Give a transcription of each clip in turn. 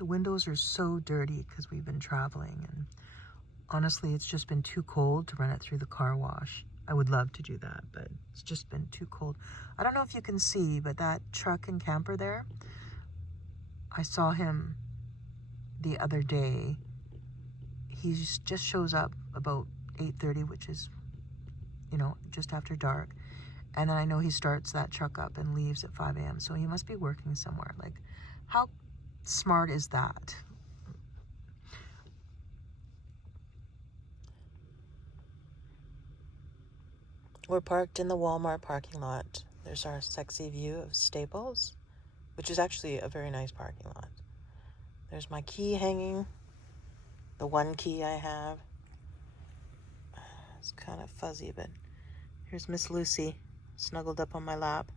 The windows are so dirty because we've been traveling, and honestly, it's just been too cold to run it through the car wash. I would love to do that, but it's just been too cold. I don't know if you can see, but that truck and camper there, I saw him the other day. He just shows up about 8:30, which is, you know, just after dark. And then I know he starts that truck up and leaves at 5 a.m. So he must be working somewhere. Like, how smart is that? We're parked in the Walmart parking lot. There's our sexy view of Staples, which is actually a very nice parking lot. There's my key hanging, the one key I have. It's kind of fuzzy, but here's Miss Lucy snuggled up on my lap.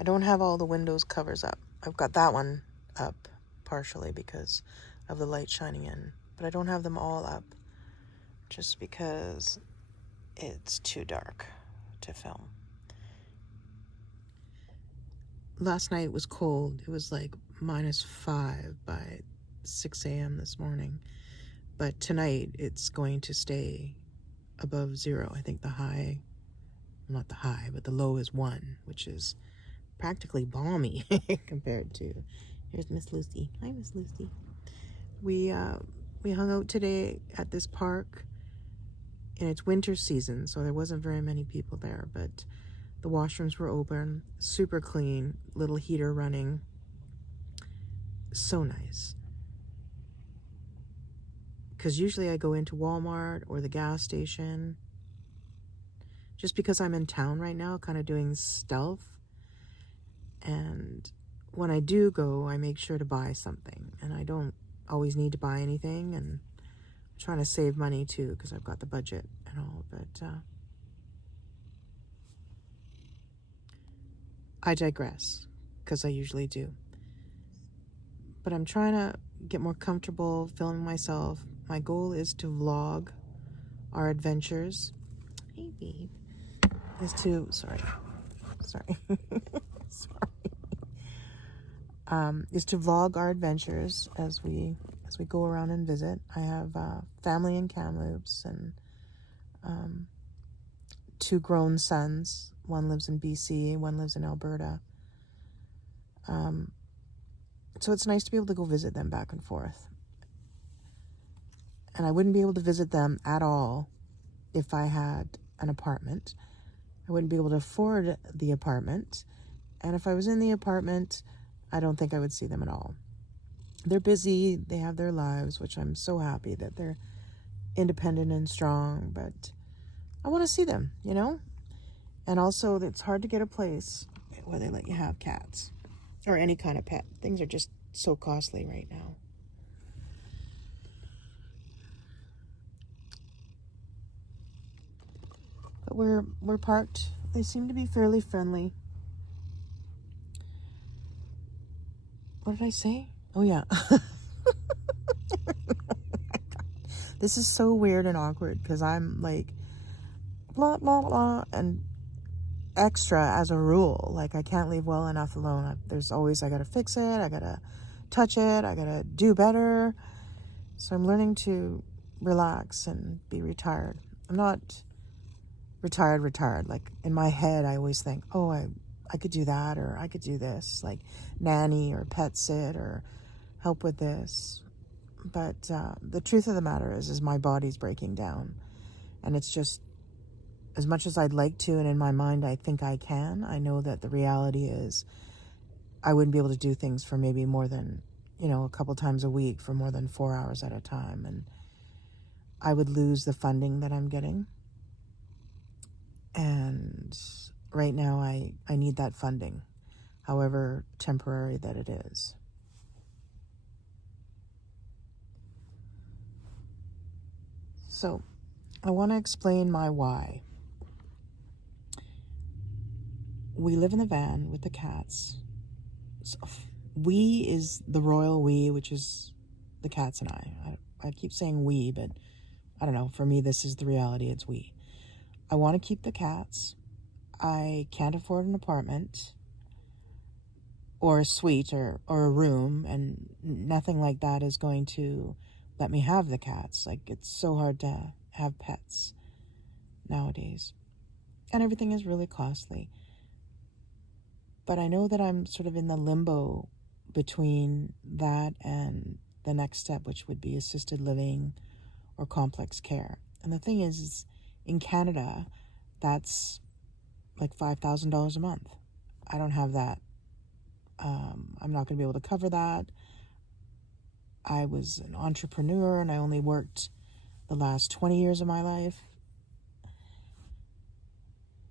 I don't have all the windows covers up. I've got that one up partially because of the light shining in, but I don't have them all up just because it's too dark to film. Last night was cold. It was like -5 by 6 a.m. this morning. But tonight it's going to stay above 0. I think the high, not the high, but the low is 1, which is practically balmy compared to, here's Miss Lucy. Hi, Miss Lucy. We hung out today at this park, and it's winter season, so there wasn't very many people there, but the washrooms were open, super clean, little heater running. So nice. Because usually I go into Walmart or the gas station just because I'm in town right now, kind of doing stealth. And when I do go, I make sure to buy something. And I don't always need to buy anything. And I'm trying to save money too because I've got the budget and all. But I digress because I usually do. But I'm trying to get more comfortable filming myself. My goal is to vlog our adventures. Hey, babe. Sorry. Sorry. Is to vlog our adventures as we go around and visit. I have family in Kamloops and 2 grown sons. One lives in BC, one lives in Alberta. So it's nice to be able to go visit them back and forth. And I wouldn't be able to visit them at all if I had an apartment. I wouldn't be able to afford the apartment. And if I was in the apartment, I don't think I would see them at all. They're busy, they have their lives, which I'm so happy that they're independent and strong, but I want to see them, you know? And also, it's hard to get a place where they let you have cats or any kind of pet. Things are just so costly right now. But we're parked. They seem to be fairly friendly. What did I say? Oh, yeah. This is so weird and awkward because I'm like, blah, blah, blah, and extra as a rule. Like, I can't leave well enough alone. There's always, I got to fix it. I got to touch it. I got to do better. So I'm learning to relax and be retired. I'm not retired. Like, in my head, I always think, oh, I could do that, or I could do this, like nanny or pet sit or help with this. But the truth of the matter is my body's breaking down. And it's just, as much as I'd like to, and in my mind I think I can, I know that the reality is I wouldn't be able to do things for maybe more than, a couple times a week for more than 4 hours at a time. And I would lose the funding that I'm getting. And right now I need that funding, however temporary that it is. So I want to explain my why. We live in the van with the cats. So we is the royal we, which is the cats and I keep saying we, but I don't know. For me, this is the reality. It's we. I want to keep the cats. I can't afford an apartment or a suite or a room, and nothing like that is going to let me have the cats. Like, it's so hard to have pets nowadays. And everything is really costly. But I know that I'm sort of in the limbo between that and the next step, which would be assisted living or complex care. And the thing is in Canada, that's like $5,000 a month. I don't have that. I'm not going to be able to cover that. I was an entrepreneur and I only worked the last 20 years of my life.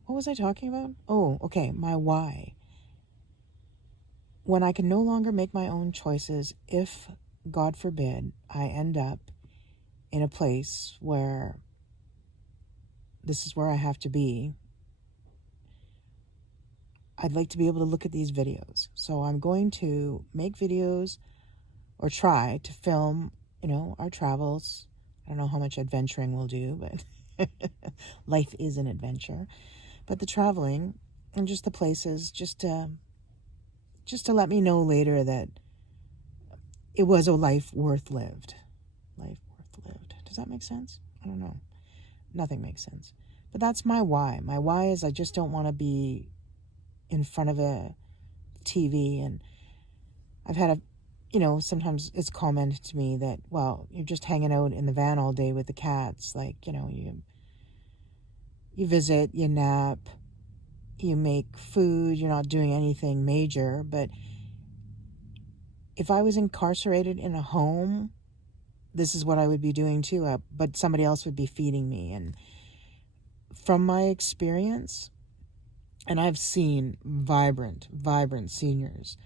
What was I talking about? Oh, okay, my why. When I can no longer make my own choices, if, God forbid, I end up in a place where this is where I have to be, I'd like to be able to look at these videos. So I'm going to make videos or try to film, our travels. I don't know how much adventuring we'll do, but life is an adventure. But the traveling and just the places, just to let me know later that it was a life worth lived. Life worth lived. Does that make sense? I don't know. Nothing makes sense. But that's my why. My why is I just don't want to be in front of a TV. And I've had sometimes it's commented to me that, well, you're just hanging out in the van all day with the cats. Like, you visit, you nap, you make food, you're not doing anything major. But if I was incarcerated in a home, this is what I would be doing too. But somebody else would be feeding me. And from my experience, and I've seen vibrant seniors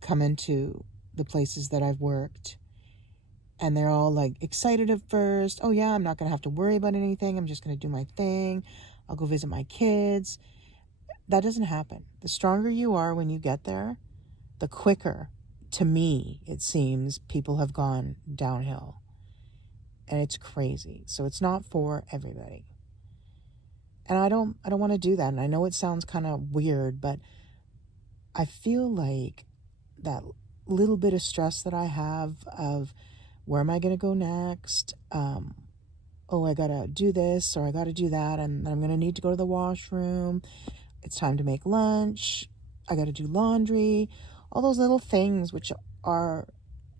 come into the places that I've worked, and they're all like excited at first. Oh yeah, I'm not going to have to worry about anything. I'm just going to do my thing. I'll go visit my kids. That doesn't happen. The stronger you are when you get there, the quicker, to me, it seems, people have gone downhill. And it's crazy. So it's not for everybody. And I don't want to do that. And I know it sounds kind of weird, but I feel like that little bit of stress that I have of where am I going to go next? I got to do this or I got to do that. And I'm going to need to go to the washroom. It's time to make lunch. I got to do laundry. All those little things which are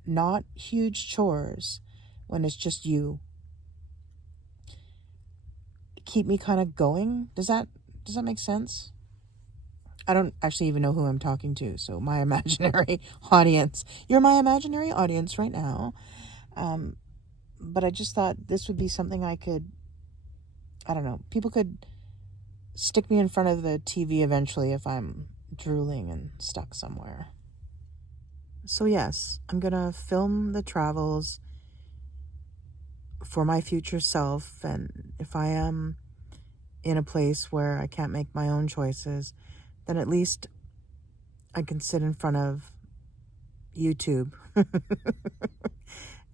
not huge chores when it's just you, keep me kind of going. Does that make sense? I don't actually even know who I'm talking to. So my imaginary audience, you're my imaginary audience right now. But I just thought this would be something I don't know, people could stick me in front of the TV eventually if I'm drooling and stuck somewhere. So yes, I'm going to film the travels for my future self. And if I am in a place where I can't make my own choices, then at least I can sit in front of YouTube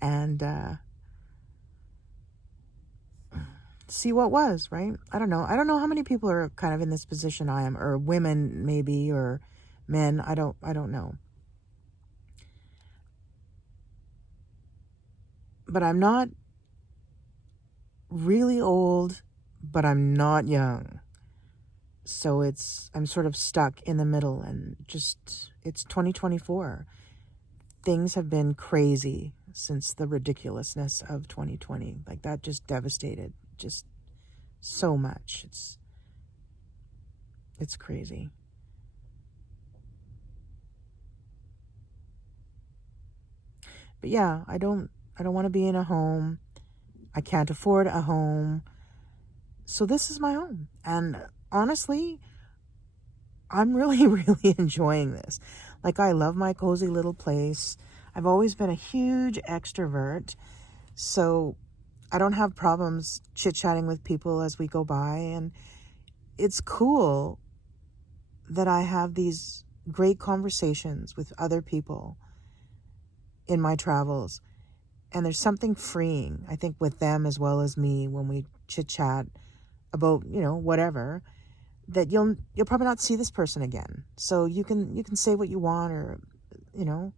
and see what was, right? I don't know how many people are kind of in this position I am, or women maybe, or men. I don't know. But I'm not really old, but I'm not young. So I'm sort of stuck in the middle, and just, it's 2024. Things have been crazy since the ridiculousness of 2020. Like, that just devastated just so much. It's crazy. But yeah, I don't want to be in a home. I can't afford a home. So this is my home. And honestly, I'm really, really enjoying this. Like, I love my cozy little place. I've always been a huge extrovert. So I don't have problems chit-chatting with people as we go by. And it's cool that I have these great conversations with other people in my travels. And there's something freeing, I think, with them as well as me when we chit-chat about, whatever. that you'll probably not see this person again. So you can say what you want, or, you know,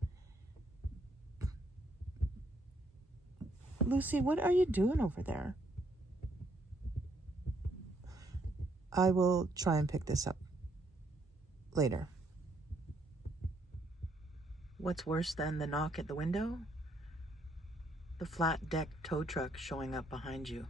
Lucy, what are you doing over there? I will try and pick this up later. What's worse than the knock at the window? The flat deck tow truck showing up behind you.